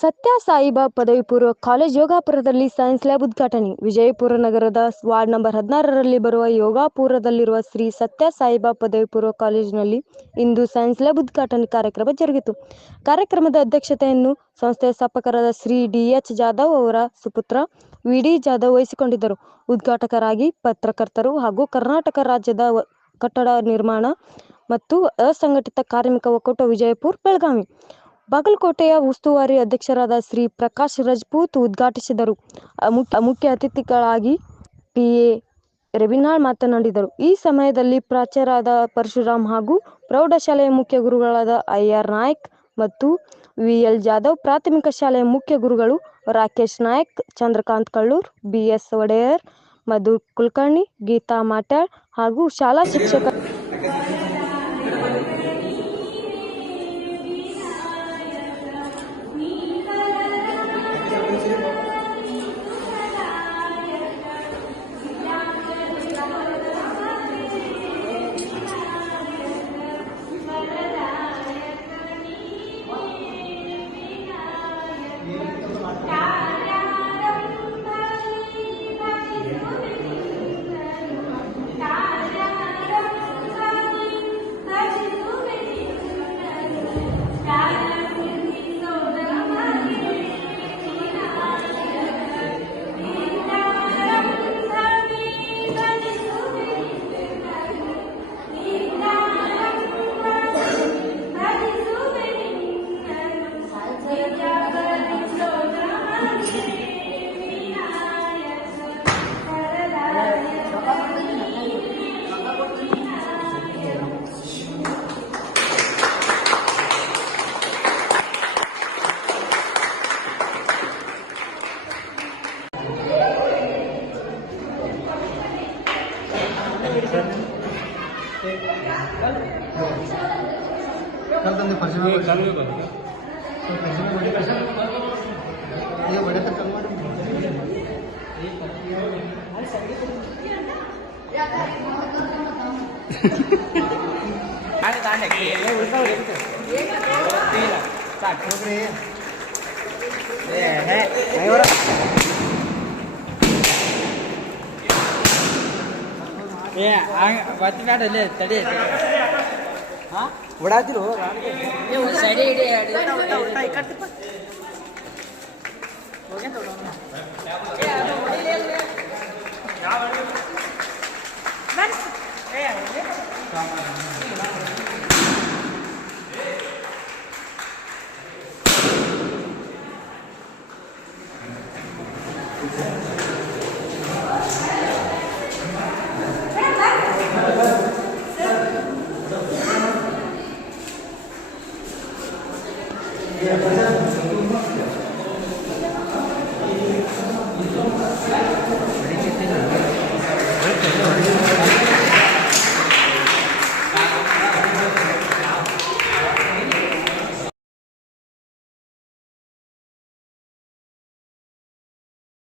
ಸತ್ಯ ಸಾಯಿಬಾ ಪದವಿ ಪೂರ್ವ ಕಾಲೇಜ್ ಯೋಗಾಪುರದಲ್ಲಿ ಸೈನ್ಸ್ ಲ್ಯಾಬ್ ಉದ್ಘಾಟನೆ. ವಿಜಯಪುರ ನಗರದ ವಾರ್ಡ್ ನಂಬರ್ 16ರಲ್ಲಿ ಬರುವ ಯೋಗಾಪುರದಲ್ಲಿರುವ ಶ್ರೀ ಸತ್ಯ ಸಾಯಿಬಾ ಪದವಿ ಪೂರ್ವ ಕಾಲೇಜಿನಲ್ಲಿ ಇಂದು ಸೈನ್ಸ್ ಲ್ಯಾಬ್ ಉದ್ಘಾಟನೆ ಕಾರ್ಯಕ್ರಮ ಜರುಗಿತು. ಕಾರ್ಯಕ್ರಮದ ಅಧ್ಯಕ್ಷತೆಯನ್ನು ಸಂಸ್ಥೆಯ ಸ್ಥಾಪಕರಾದ ಶ್ರೀ ಡಿ.ಎಚ್. ಜಾಧವ್ ಅವರ ಸುಪುತ್ರ ವಿ.ಡಿ. ಜಾಧವ್ ವಹಿಸಿಕೊಂಡಿದ್ದರು. ಉದ್ಘಾಟಕರಾಗಿ ಪತ್ರಕರ್ತರು ಹಾಗೂ ಕರ್ನಾಟಕ ರಾಜ್ಯದ ಕಟ್ಟಡ ನಿರ್ಮಾಣ ಮತ್ತು ಅಸಂಘಟಿತ ಕಾರ್ಮಿಕ ಒಕ್ಕೂಟ ವಿಜಯಪುರ ಬೆಳಗಾವಿ ಬಾಗಲಕೋಟೆಯ ಉಸ್ತುವಾರಿ ಅಧ್ಯಕ್ಷರಾದ ಶ್ರೀ ಪ್ರಕಾಶ್ ರಜಪೂತ್ ಉದ್ಘಾಟಿಸಿದರು. ಮುಖ್ಯ ಅತಿಥಿಗಳಾಗಿ ಪಿ.ಎ. ರೆಬಿನಾಳ್ ಮಾತನಾಡಿದರು. ಈ ಸಮಯದಲ್ಲಿ ಪ್ರಾಚಾರ್ಯರಾದ ಪರಶುರಾಮ್ ಹಾಗೂ ಪ್ರೌಢಶಾಲೆಯ ಮುಖ್ಯ ಗುರುಗಳಾದ ಐ.ಆರ್. ನಾಯ್ಕ್ ಮತ್ತು ವಿ.ಎಲ್. ಜಾಧವ್, ಪ್ರಾಥಮಿಕ ಶಾಲೆಯ ಮುಖ್ಯ ಗುರುಗಳು ರಾಕೇಶ್ ನಾಯ್ಕ್, ಚಂದ್ರಕಾಂತ್ ಕಳ್ಳೂರ್, ಬಿ.ಎಸ್. ಒಡೆಯರ್, ಮಧು ಕುಲಕರ್ಣಿ, ಗೀತಾ ಮಾಟ್ಯಾಳ್ ಹಾಗೂ ಶಾಲಾ ಶಿಕ್ಷಕ ಓಡಾತಿರು Yeah.